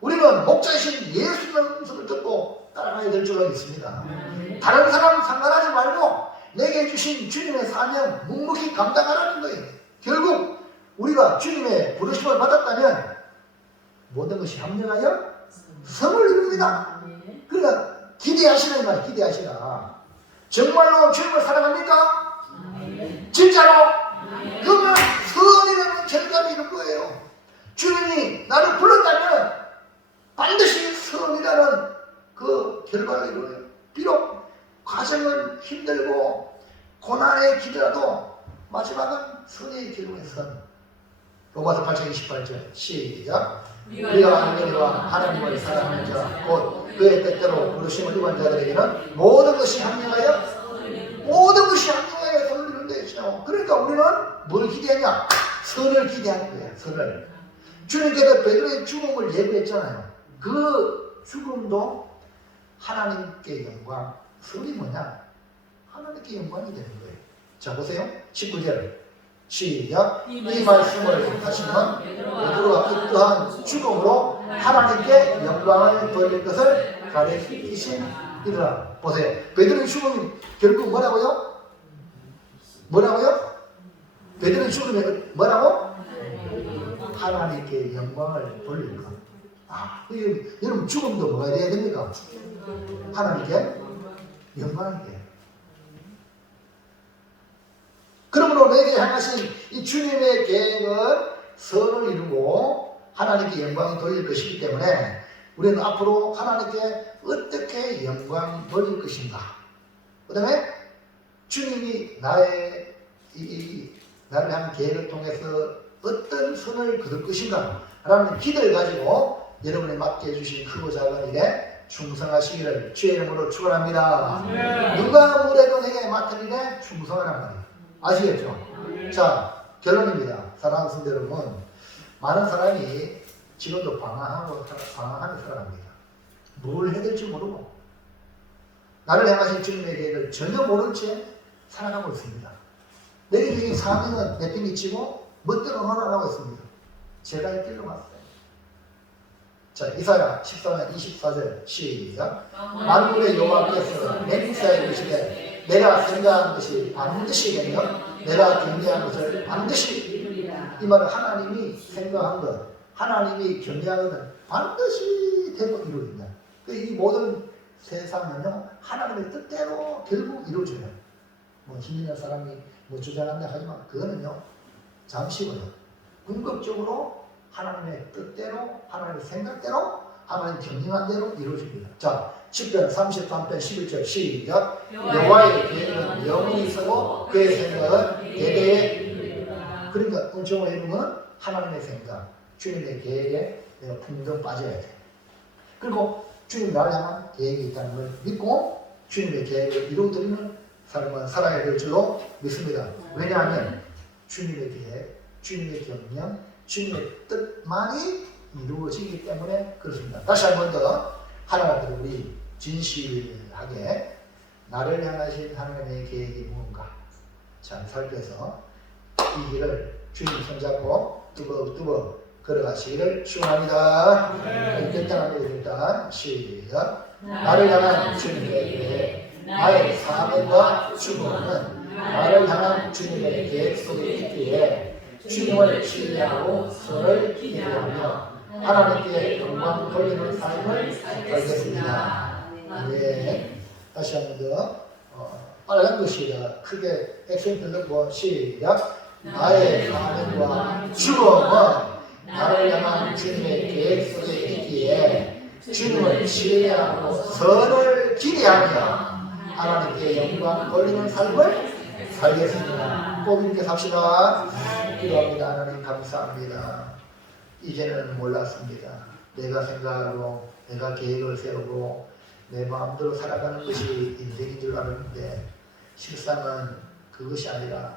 우리는 목자이신 예수의 음성을 듣고 따라가야 될 줄로 믿습니다. 다른 사람 상관하지 말고 내게 주신 주님의 사명 묵묵히 감당하라는 거예요. 결국 우리가 주님의 부르심을 받았다면 모든 것이 합력하여 성을 이룹니다. 그러니까 기대하시라 이 말이에요. 기대하시라. 정말로 주님을 사랑합니까? 진짜로? 그러면 결과를 이룬 거예요. 주님이 나를 불렀다면 반드시 선이라는 그 결과를 이루어요. 비록 과정은 힘들고 고난의 길이라도 마지막은 선의 길로의 선. 로마서 8장 28절 시작. 우리가 하나님과 하나님을 사랑하는 자 곧 그의 뜻대로 부르심을 입은 자들에게는 모든 것이 합력하여 선을 이룬다 했죠. 그러니까 우리는 뭘 기대하냐? 선을 기대하는 거야. 선을. 주님께서 베드로의 죽음을 예고했잖아요. 그 죽음도 하나님께 영광. 선이 뭐냐? 하나님께 영광이 되는 거예요. 자 보세요. 19절 시작. 이 말씀을 하시면 베드로가 이 또한 죽음으로 하나님께 영광을 돌릴 것을 가리키시니라. 보세요. 베드로의 죽음이 결국 뭐라고요? 베드로의 죽음이 뭐라고? 하나님께 영광을 돌릴 것. 여러분 죽음도 뭐가 돼야 됩니까? 하나님께 영광이게. 그러므로 내게 향하신 이 주님의 계획은 선을 이루고 하나님께 영광이 돌릴 것이기 때문에 우리는 앞으로 하나님께 어떻게 영광 돌릴 것인가. 그 다음에 주님이 나를 향한 계획을 통해서 어떤 선을 거둘 것인가 라는 기대를 가지고 여러분이 맡겨주신 크고 작은 일에 충성하시기를 주의 이름으로 축원합니다. 누가 뭐래도 내게 맡은 일에 충성하란 말이에요. 아시겠죠? 자, 결론입니다. 사랑하는 성도 여러분, 많은 사람이 지금도 방황하며 살아갑니다. 뭘 해야 될지 모르고 나를 향하신 주님의 계획을 전혀 모른 채 살아가고 있습니다. 내게 주신 사명은 내게 미치고 멋대로 놀아가고 있습니다. 제가 이 길로 갔어요. 자, 이사야 14장 24절 시작. 만군의 여호와께서 맹세하여 이르시되 내가 생각한 것이 반드시 되며 내가 경계한 것을 반드시 이루리라. 이 말은 하나님이 생각한 것, 하나님이 경계한 것은 반드시 되고 이루린다. 이 모든 세상은요 하나님의 뜻대로 결국 이루어져요. 뭐 힘있는 사람이 뭐 주장한다 하지만 그거는요 잠시만요. 궁극적으로 하나님의 뜻대로, 하나님의 생각대로, 하나님 경영한 대로 이루어집니다. 자, 10편 33편 11절 시작. 여호와의 계획은 영원히 있고 그의 생각은 대대에 이르리라. 그러니까 저와 여러분은 하나님의 생각, 주님의 계획에 내가 풍덩 빠져야 돼. 그리고 주님 나를 향한 계획이 있다는 걸 믿고 주님의 계획을 이루어드리는 삶을 살아야 될 줄로 믿습니다. 왜냐하면 주님의 계획, 주님의 경영, 주님의 뜻만이 이루어지기 때문에 그렇습니다. 다시 한 번 더 하나님 앞에 우리 진실하게 나를 향하신 하나님의 계획이 무언가 잘 살펴서 이 길을 주님 손잡고 뚜벅뚜벅 걸어가시기를 축원합니다. 결단합니다. 일단 시작. 나를 향한 주님의 계획, 나의 사명과 죽음은 나를 향한 주님의 계획 속에 있기에 주님을 신뢰하고 선을 기대하며 하나님께 영광 돌리는 삶을 살겠습니다. 네. 다시 한 번 더 빨간 글씨에다 크게 액센트 넣고 시작. 나의 사명과 죽음은 나를 향한 주님의 계획 속에 있기에 주님을 신뢰하고 선을 기대하며 하나님께 영광 돌리는 삶을 살겠습니다. 꼭 이렇게 삽시다. 기도합니다. 하나님 감사합니다. 이제는 몰랐습니다. 내가 생각하고 내가 계획을 세우고 내 마음대로 살아가는 것이 인생인 줄 알았는데 실상은 그것이 아니라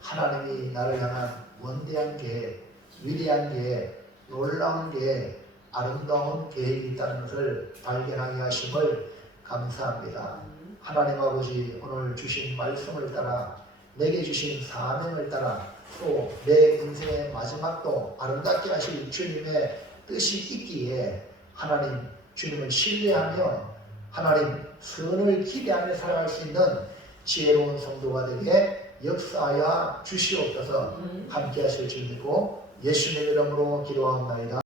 하나님이 나를 향한 원대한 계획, 위대한 계획, 놀라운 계획, 아름다운 계획이 있다는 것을 발견하게 하심을 감사합니다. 하나님 아버지, 오늘 주신 말씀을 따라 내게 주신 사명을 따라 또 내 인생의 마지막도 아름답게 하실 주님의 뜻이 있기에 하나님 주님을 신뢰하며 하나님 선을 기대하며 살아갈 수 있는 지혜로운 성도가 되게 역사하여 주시옵소서. 함께 하실 줄 믿고 예수님의 이름으로 기도합니다.